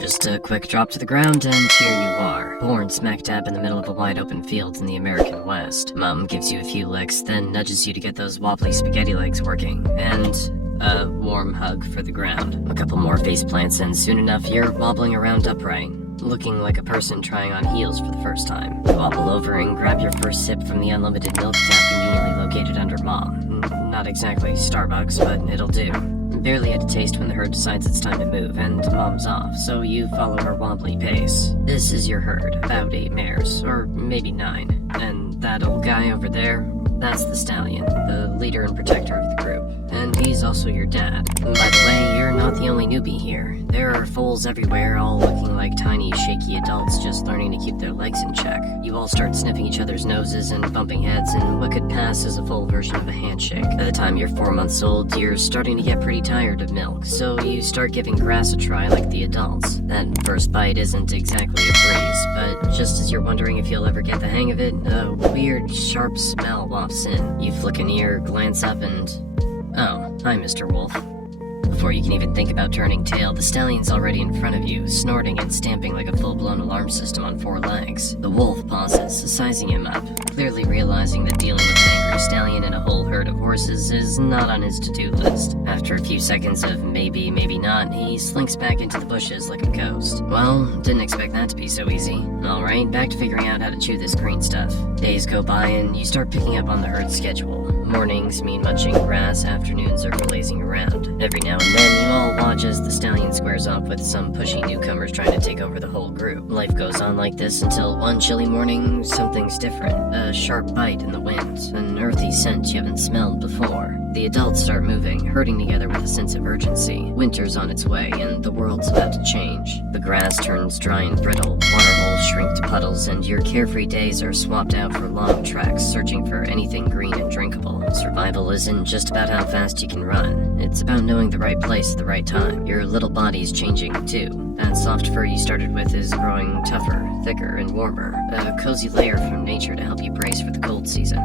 Just a quick drop to the ground, and here you are, born smack dab in the middle of a wide open field in the American West. Mom gives you a few licks, then nudges you to get those wobbly spaghetti legs working, and a warm hug for the ground. A couple more face plants, and soon enough you're wobbling around upright, looking like a person trying on heels for the first time. You wobble over and grab your first sip from the unlimited milk tap conveniently located under Mom. Not exactly Starbucks, but it'll do. Barely had a taste when the herd decides it's time to move, and Mom's off, so you follow her wobbly pace. This is your herd, about 8 mares, or maybe 9. And that old guy over there, that's the stallion, the leader and protector of the group. And he's also your dad. And by the way, you're not the only newbie here. There are foals everywhere, all looking like tiny, shaky adults just learning to keep their legs in check. You all start sniffing each other's noses and bumping heads in what could pass as a full version of a handshake. By the time you're 4 months old, you're starting to get pretty tired of milk, so you start giving grass a try like the adults. That first bite isn't exactly a breeze, but just as you're wondering if you'll ever get the hang of it, a weird, sharp smell wafts in. You flick an ear, glance up, and... oh, hi, Mr. Wolf. Before you can even think about turning tail, the stallion's already in front of you, snorting and stamping like a full-blown alarm system on 4 legs. The wolf pauses, sizing him up, clearly realizing that dealing with an angry stallion and a whole herd of horses is not on his to-do list. After a few seconds of maybe, maybe not, he slinks back into the bushes like a ghost. Well, didn't expect that to be so easy. Alright, back to figuring out how to chew this green stuff. Days go by and you start picking up on the herd's schedule. Mornings mean munching grass, afternoons are for lazing around. Every now and then, you all watch as the stallion squares off with some pushy newcomers trying to take over the whole group. Life goes on like this until one chilly morning, something's different. A sharp bite in the wind, an earthy scent you haven't smelled before. The adults start moving, herding together with a sense of urgency. Winter's on its way, and the world's about to change. The grass turns dry and brittle, waterholes shrink to puddles, and your carefree days are swapped out for long treks, searching for anything green and drinkable. Survival isn't just about how fast you can run. It's about knowing the right place at the right time. Your little body's changing, too. That soft fur you started with is growing tougher, thicker, and warmer. A cozy layer from nature to help you brace for the cold season.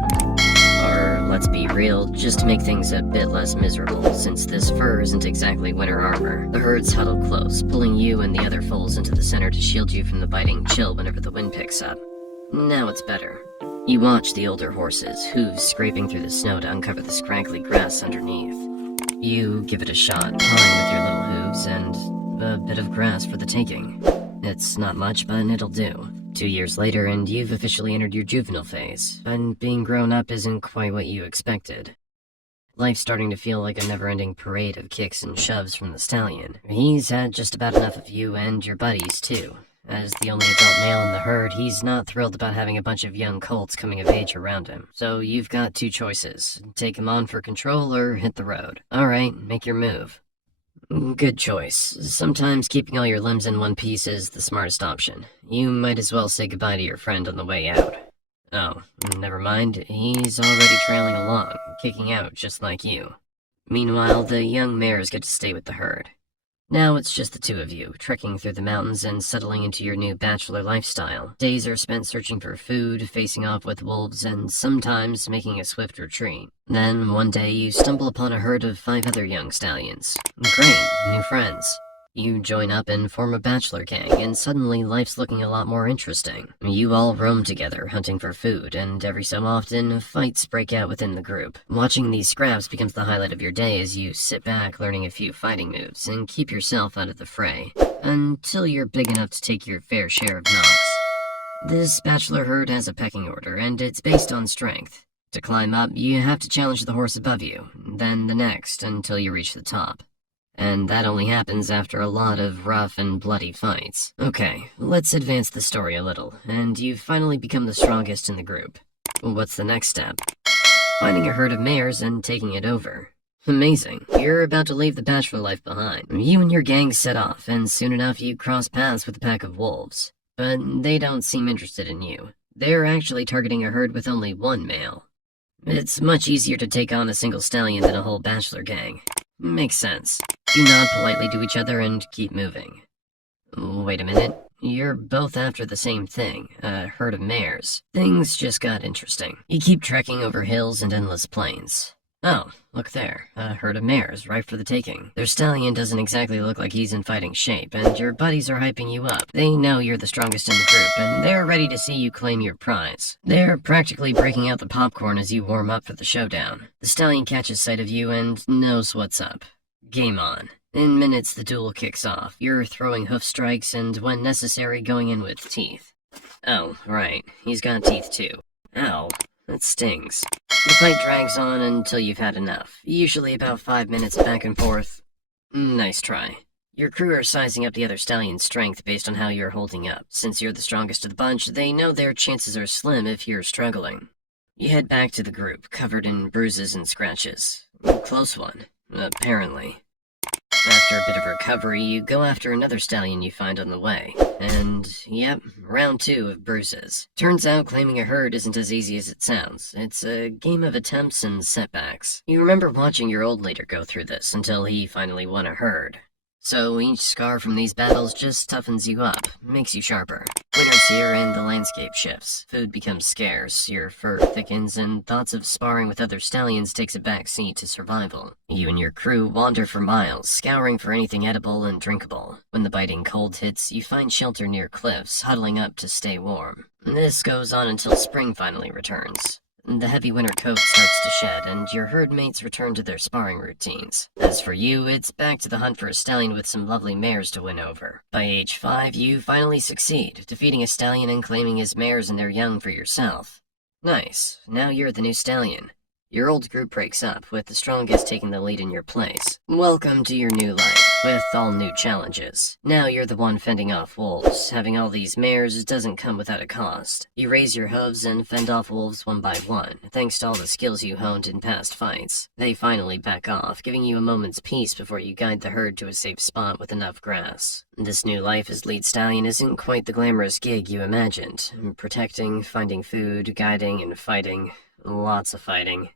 Or, let's be real, just to make things a bit less miserable, since this fur isn't exactly winter armor. The herd's huddled close, pulling you and the other foals into the center to shield you from the biting chill whenever the wind picks up. Now it's better. You watch the older horses, hooves scraping through the snow to uncover the scraggly grass underneath. You give it a shot, pawing with your little hooves, and a bit of grass for the taking. It's not much, but it'll do. 2 years later, and you've officially entered your juvenile phase, and being grown up isn't quite what you expected. Life's starting to feel like a never-ending parade of kicks and shoves from the stallion. He's had just about enough of you and your buddies, too. As the only adult male in the herd, he's not thrilled about having a bunch of young colts coming of age around him. So you've got 2 choices. Take him on for control or hit the road. Alright, make your move. Good choice. Sometimes keeping all your limbs in one piece is the smartest option. You might as well say goodbye to your friend on the way out. Oh, never mind. He's already trailing along, kicking out just like you. Meanwhile, the young mares get to stay with the herd. Now it's just the 2 of you, trekking through the mountains and settling into your new bachelor lifestyle. Days are spent searching for food, facing off with wolves, and sometimes making a swift retreat. Then, one day, you stumble upon a herd of 5 other young stallions. Great, new friends. You join up and form a bachelor gang, and suddenly life's looking a lot more interesting. You all roam together, hunting for food, and every so often, fights break out within the group. Watching these scraps becomes the highlight of your day as you sit back learning a few fighting moves and keep yourself out of the fray, until you're big enough to take your fair share of knocks. This bachelor herd has a pecking order, and it's based on strength. To climb up, you have to challenge the horse above you, then the next, until you reach the top. And that only happens after a lot of rough and bloody fights. Okay, let's advance the story a little, and you've finally become the strongest in the group. What's the next step? Finding a herd of mares and taking it over. Amazing, you're about to leave the bachelor life behind. You and your gang set off, and soon enough you cross paths with a pack of wolves. But they don't seem interested in you. They're actually targeting a herd with only 1 male. It's much easier to take on a single stallion than a whole bachelor gang. Makes sense. You nod politely to each other and keep moving. Wait a minute. You're both after the same thing, a herd of mares. Things just got interesting. You keep trekking over hills and endless plains. Oh, look there. A herd of mares, ripe for the taking. Their stallion doesn't exactly look like he's in fighting shape, and your buddies are hyping you up. They know you're the strongest in the group, and they're ready to see you claim your prize. They're practically breaking out the popcorn as you warm up for the showdown. The stallion catches sight of you and knows what's up. Game on. In minutes, the duel kicks off. You're throwing hoof strikes and, when necessary, going in with teeth. Oh, right. He's got teeth too. Ow. That stings. The fight drags on until you've had enough. Usually about 5 minutes back and forth. Nice try. Your crew are sizing up the other stallion's strength based on how you're holding up. Since you're the strongest of the bunch, they know their chances are slim if you're struggling. You head back to the group, covered in bruises and scratches. Close one. Apparently. After a bit of recovery, you go after another stallion you find on the way. And, yep, round 2 of bruises. Turns out claiming a herd isn't as easy as it sounds. It's a game of attempts and setbacks. You remember watching your old leader go through this until he finally won a herd. So each scar from these battles just toughens you up, makes you sharper. Winter's here and the landscape shifts. Food becomes scarce, your fur thickens, and thoughts of sparring with other stallions takes a back seat to survival. You and your crew wander for miles, scouring for anything edible and drinkable. When the biting cold hits, you find shelter near cliffs, huddling up to stay warm. This goes on until spring finally returns. The heavy winter coat starts to shed, and your herd mates return to their sparring routines. As for you, it's back to the hunt for a stallion with some lovely mares to win over. By age 5, you finally succeed, defeating a stallion and claiming his mares and their young for yourself. Nice. Now you're the new stallion. Your old group breaks up, with the strongest taking the lead in your place. Welcome to your new life, with all new challenges. Now you're the one fending off wolves. Having all these mares doesn't come without a cost. You raise your hooves and fend off wolves one by one, thanks to all the skills you honed in past fights. They finally back off, giving you a moment's peace before you guide the herd to a safe spot with enough grass. This new life as lead stallion isn't quite the glamorous gig you imagined. Protecting, finding food, guiding, and fighting. Lots of fighting.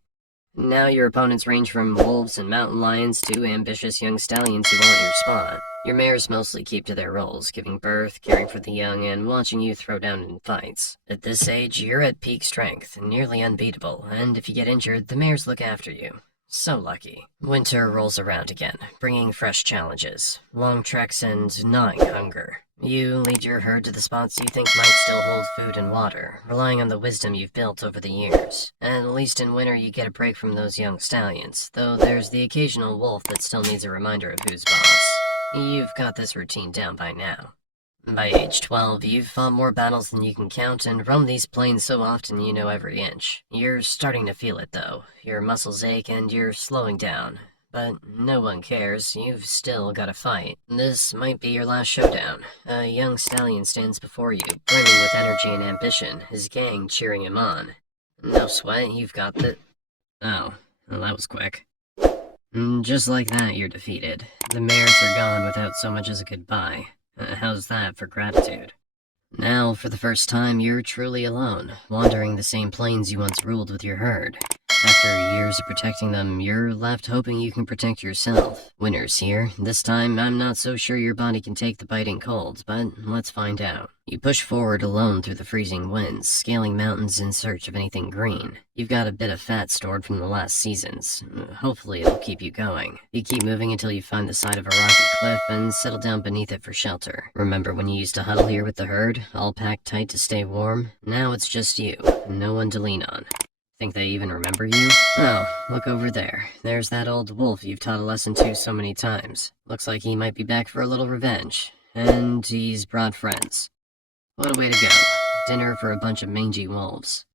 Now your opponents range from wolves and mountain lions to ambitious young stallions who want your spot. Your mares mostly keep to their roles, giving birth, caring for the young, and watching you throw down in fights. At this age, you're at peak strength, nearly unbeatable, and if you get injured, the mares look after you. So lucky. Winter rolls around again, bringing fresh challenges, long treks, and gnawing hunger. You lead your herd to the spots you think might still hold food and water, relying on the wisdom you've built over the years. And at least in winter you get a break from those young stallions, though there's the occasional wolf that still needs a reminder of who's boss. You've got this routine down by now. By age 12, you've fought more battles than you can count and roamed these plains so often you know every inch. You're starting to feel it though. Your muscles ache and you're slowing down. But no one cares, you've still got to fight. This might be your last showdown. A young stallion stands before you, brimming with energy and ambition, his gang cheering him on. No sweat, you've got the... Oh, well, that was quick. Just like that, you're defeated. The mares are gone without so much as a goodbye. How's that for gratitude? Now, for the first time, you're truly alone, wandering the same plains you once ruled with your herd. After years of protecting them, you're left hoping you can protect yourself. Winter's here. This time, I'm not so sure your body can take the biting cold, but let's find out. You push forward alone through the freezing winds, scaling mountains in search of anything green. You've got a bit of fat stored from the last seasons. Hopefully it'll keep you going. You keep moving until you find the side of a rocky cliff and settle down beneath it for shelter. Remember when you used to huddle here with the herd, all packed tight to stay warm? Now it's just you, no one to lean on. Think they even remember you? Oh, look over there. There's that old wolf you've taught a lesson to so many times. Looks like he might be back for a little revenge. And he's brought friends. What a way to go. Dinner for a bunch of mangy wolves.